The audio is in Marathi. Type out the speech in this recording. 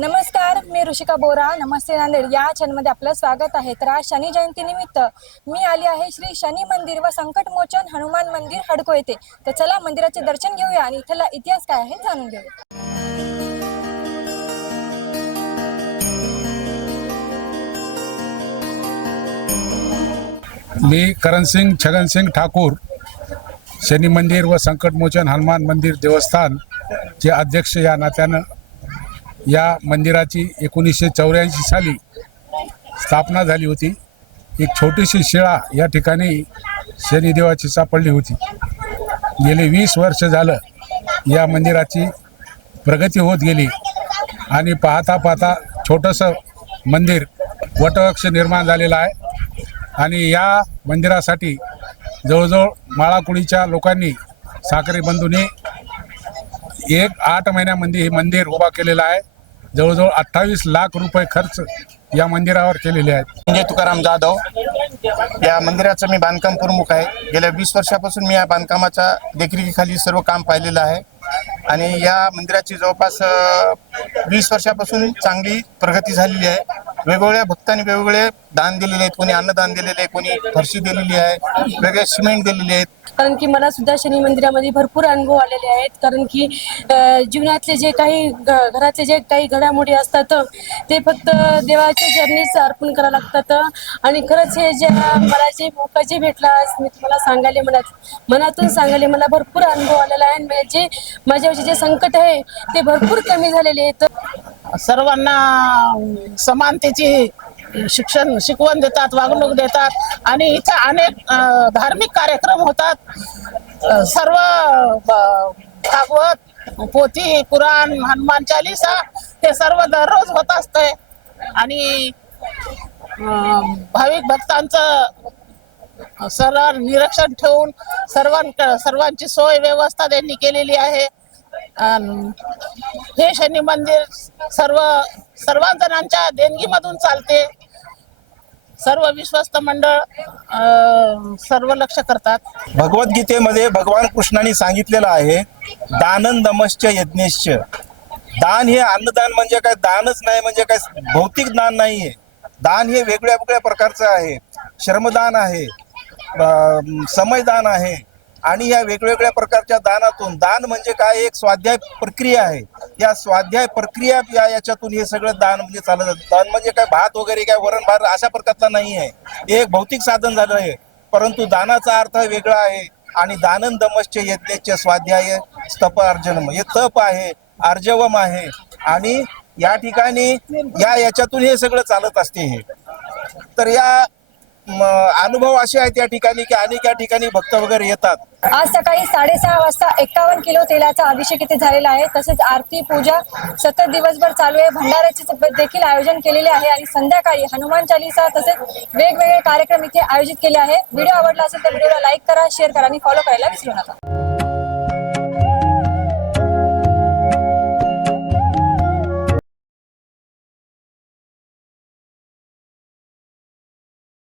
नमस्कार मी ऋषिका बोरा. नमस्ते नांदेड. या चॅनलमध्ये आपलं स्वागत आहे. तर आज शनी जयंतीनिमित्त मी आली आहे श्री शनी मंदिर व संकटमोचन हनुमान मंदिर हडको येथे. तर चला मंदिराचे दर्शन घेऊया आणि इथला इतिहास काय आहे जाणून घेऊया. मी करणसिंग छगनसिंग ठाकूर शनी मंदिर व संकटमोचन हनुमान मंदिर देवस्थान चे अध्यक्ष या नात्यानं या मंदिराची एकोणीसशे चौऱ्याऐंशी साली स्थापना झाली होती. एक छोटीशी शिळा या ठिकाणी शनिदेवाची सापडली होती. गेले वीस वर्ष झालं या मंदिराची प्रगती होत गेली आणि पाहता पाहता छोटंसं मंदिर वटवृक्ष निर्माण झालेलं आहे आणि या मंदिरासाठी जवळजवळ माळाकुळीच्या लोकांनी साखरे बंधूंनी एक आठ महिन्यामध्ये हे मंदिर उभा केलेलं आहे. जवळजवळ अठ्ठावीस लाख रुपये खर्च या मंदिरावर केलेले आहेत. म्हणजे तुकाराम जाधव या मंदिराचं मी बांधकाम प्रमुख आहे. गेल्या वीस वर्षापासून मी या बांधकामाच्या देखरेखीखाली सर्व काम पाहिलेलं आहे. आणि या मंदिराची जवळपास वीस वर्षापासून चांगली प्रगती झालेली आहे. वेगवेगळ्या भक्तांनी वेगवेगळे दान दिलेले आहेत. कोणी अन्नदान दिलेले आहे कोणी फरशी दिलेली आहे वेगळे सिमेंट दिलेले आहेत. कारण की मला सुद्धा शनी मंदिरामध्ये भरपूर अनुभव आलेले आहेत. कारण की अ, जीवनातले जे काही घ- घरातले जे काही घडामोडी असतात ते फक्त देवाच्या चरणीच अर्पण करावं लागतात. आणि खरंच हे जे मला जे मौका जे भेटला आज मी तुम्हाला सांगायला मनात मनातून सांगायला मला भरपूर अनुभव आलेला आहे. आणि जे माझ्यावरचे जे संकट आहे ते भरपूर कमी झालेले आहेत. सर्वांना समानतेची शिक्षण शिकवण देतात वागणूक देतात आणि इथे अनेक धार्मिक कार्यक्रम होतात. सर्व भागवत पोथी पुराण हनुमान चालिसा हे सर्व दररोज होत असते. आणि भाविक भक्तांचं सरळ निरीक्षण ठेवून सर्वां सर्वांची सोय व्यवस्था त्यांनी केलेली आहे. हे शनी मंदिर सर्व सर्वांजणांच्या देणगीमधून चालते. सर्व विश्वस्त मंडळ अं, सर्व लक्ष करतात. भगवद्गीतेमध्ये भगवान कृष्णाने सांगितलेलं आहे दानंदमश्च यज्ञेश्च. दान हे अन्नदान म्हणजे काय? दानच नाही म्हणजे काय? भौतिक दान नाहीये. दान हे वेगळ्या वेगळ्या प्रकारचं आहे. श्रमदान आहे. अं, समयदान आहे. आणि या वेगवेगळ्या प्रकारच्या दानातून दान म्हणजे काय? एक स्वाध्याय प्रक्रिया आहे. या स्वाध्याय प्रक्रिया या याच्यातून हे सगळं दान म्हणजे चालत जातं. दान म्हणजे काय? भात वगैरे काय? वरण भात अशा प्रकारचा नाही आहे. हे एक भौतिक साधन झालं आहे. परंतु दानाचा अर्थ वेगळा आहे. आणि दानंदमश्च यज्ञेचे स्वाध्याय स्तप अर्जनम. हे तप आहे अर्जवम आहे. आणि या ठिकाणी या याच्यातून हे सगळं चालत असते हे. तर या अनुभव असे आहेत या ठिकाणी की अनेक या ठिकाणी भक्त वगैरे येतात. आज सकाळी साडेसहा वाजता एकावन्न किलो तेलाचा अभिषेक इथे झालेला आहे. तसेच आरती पूजा सतत दिवसभर चालू आहे. भंडाऱ्याचे स- देखील आयोजन केलेले आहे आणि संध्याकाळी हनुमान चालिसा तसेच वेगवेगळे कार्यक्रम इथे आयोजित केले आहे. व्हिडिओ आवडला असेल तर व्हिडिओला लाईक करा शेअर करा आणि फॉलो करायला विसरू नका.